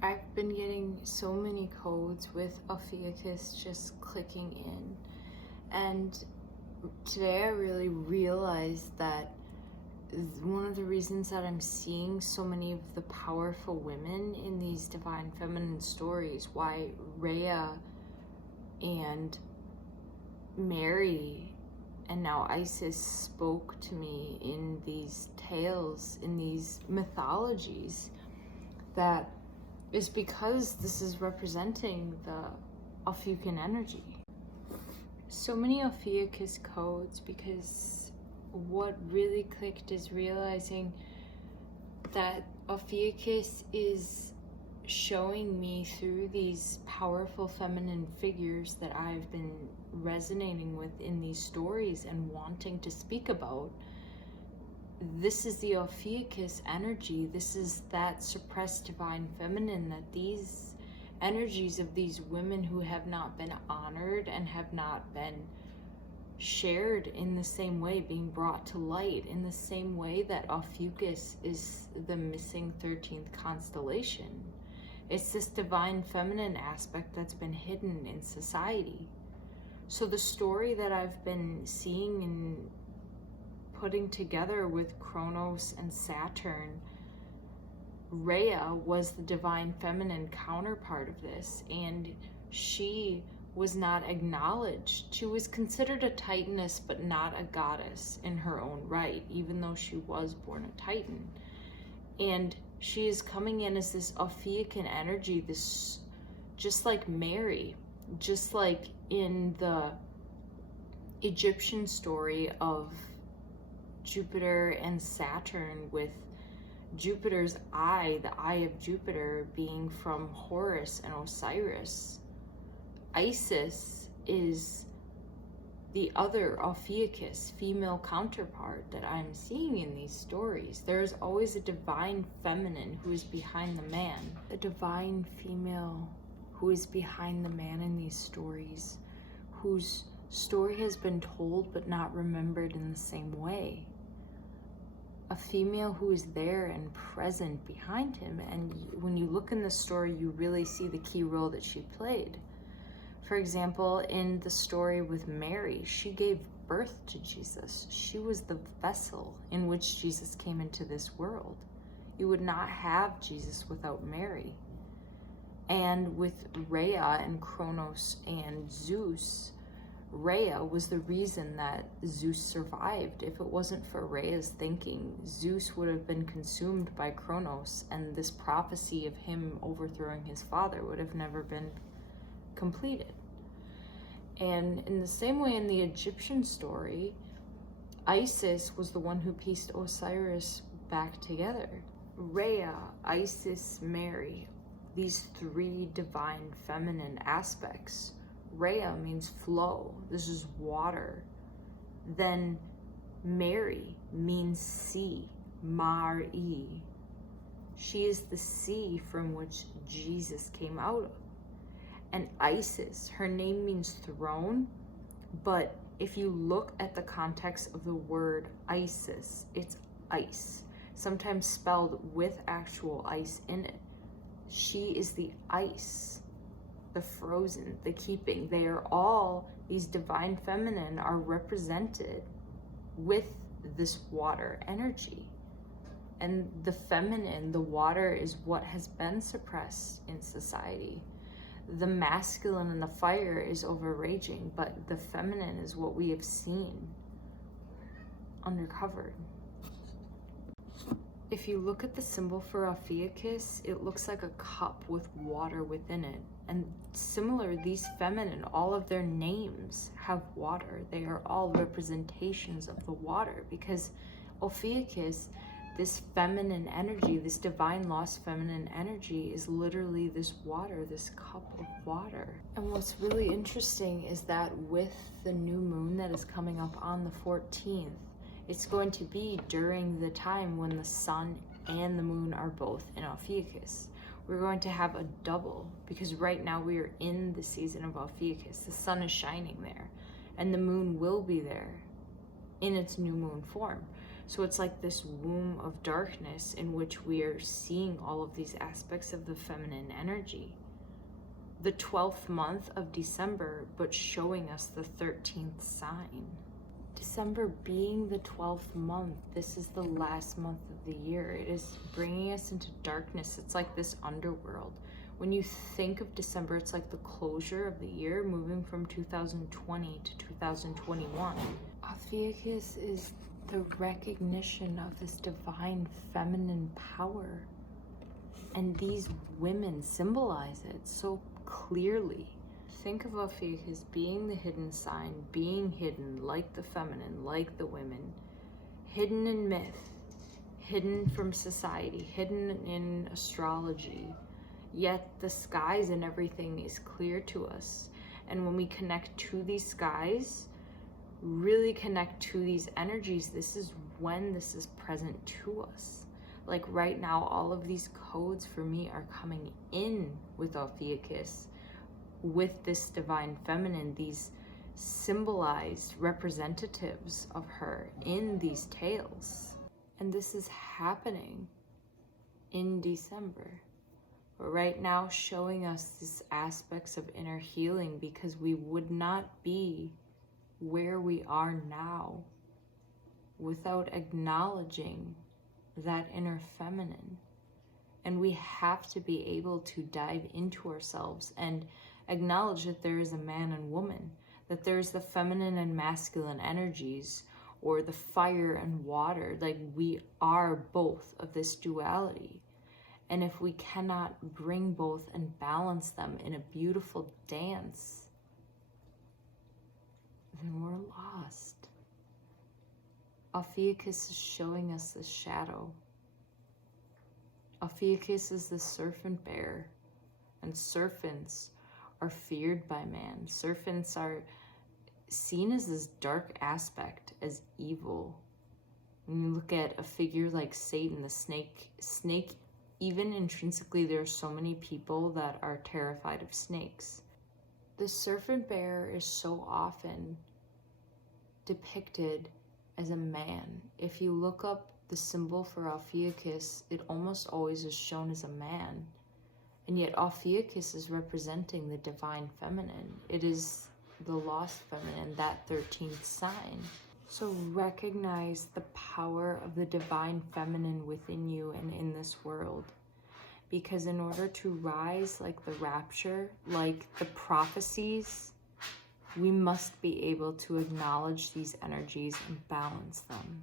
I've been getting so many codes with Ophiuchus just clicking in, and today I really realized that one of the reasons that I'm seeing so many of the powerful women in these divine feminine stories, why Rhea and Mary and now Isis spoke to me in these tales, in these mythologies, that is because this is representing the Ophiuchian energy. So many Ophiuchus codes, because what really clicked is realizing that Ophiuchus is showing me through these powerful feminine figures that I've been resonating with in these stories and wanting to speak about. This is the Ophiuchus energy. This is that suppressed divine feminine, that these energies of these women who have not been honored and have not been shared in the same way, being brought to light in the same way that Ophiuchus is the missing 13th constellation. It's this divine feminine aspect that's been hidden in society. So the story that I've been seeing and putting together with Kronos and Saturn, Rhea was the divine feminine counterpart of this, and she was not acknowledged. She was considered a titaness, but not a goddess in her own right, even though she was born a titan. And she is coming in as this Ophiuchian energy, this, just like Mary, just like in the Egyptian story of Jupiter and Saturn, with Jupiter's eye, the eye of Jupiter, being from Horus and Osiris. Isis is the other Ophiuchus female counterpart that I'm seeing in these stories. There's always a divine feminine who is behind the man, a divine female who is behind the man in these stories, whose story has been told but not remembered in the same way. A female who is there and present behind him, and when you look in the story, you really see the key role that she played. For example, in the story with Mary, she gave birth to Jesus. She was the vessel in which Jesus came into this world. You would not have Jesus without Mary. And with Rhea and Kronos and Zeus, Rhea was the reason that Zeus survived. If it wasn't for Rhea's thinking, Zeus would have been consumed by Kronos, and this prophecy of him overthrowing his father would have never been completed. And in the same way, in the Egyptian story, Isis was the one who pieced Osiris back together. Rhea, Isis, Mary, these three divine feminine aspects. Rhea means flow. This is water. Then Mary means sea, Mar-E. She is the sea from which Jesus came out of. And Isis, her name means throne, but if you look at the context of the word Isis, it's ice, sometimes spelled with actual ice in it. She is the ice, the frozen, the keeping. They are all, these divine feminine are represented with this water energy. And the feminine, the water, is what has been suppressed in society. The masculine and the fire is overraging, but the feminine is what we have seen undercovered. If you look at the symbol for Ophiuchus, it looks like a cup with water within it. And similar, these feminine, all of their names have water. They are all representations of the water, because Ophiuchus, this feminine energy, this divine lost feminine energy, is literally this water, this cup of water. And what's really interesting is that with the new moon that is coming up on the 14th, it's going to be during the time when the sun and the moon are both in Ophiuchus. We're going to have a double, because right now we are in the season of Ophiuchus. The sun is shining there, and the moon will be there in its new moon form. So it's like this womb of darkness in which we are seeing all of these aspects of the feminine energy. The 12th month of December, but showing us the 13th sign. December being the 12th month, this is the last month of the year. It is bringing us into darkness. It's like this underworld. When you think of December, it's like the closure of the year, moving from 2020 to 2021. Ophiuchus is the recognition of this divine feminine power. And these women symbolize it so clearly. Think of Ophiuchus being the hidden sign, being hidden like the feminine, like the women, hidden in myth, hidden from society, hidden in astrology. Yet the skies and everything is clear to us. And when we connect to these skies, really connect to these energies, this is when this is present to us. Like right now, all of these codes for me are coming in with Ophiuchus, with this divine feminine, these symbolized representatives of her in these tales. And this is happening in December. Right now, showing us these aspects of inner healing, because we would not be where we are now without acknowledging that inner feminine. And we have to be able to dive into ourselves and acknowledge that there is a man and woman, that there's the feminine and masculine energies, or the fire and water. Like, we are both of this duality. And if we cannot bring both and balance them in a beautiful dance, then we're lost. Ophiuchus is showing us the shadow. Ophiuchus is the serpent bearer, and serpents are feared by man. Serpents are seen as this dark aspect, as evil. When you look at a figure like Satan, the snake, even intrinsically, there are so many people that are terrified of snakes. The serpent bearer is so often depicted as a man. If you look up the symbol for Ophiuchus, it almost always is shown as a man. And yet Ophiuchus is representing the divine feminine. It is the lost feminine, that 13th sign. So recognize the power of the divine feminine within you and in this world. Because in order to rise like the rapture, like the prophecies, we must be able to acknowledge these energies and balance them.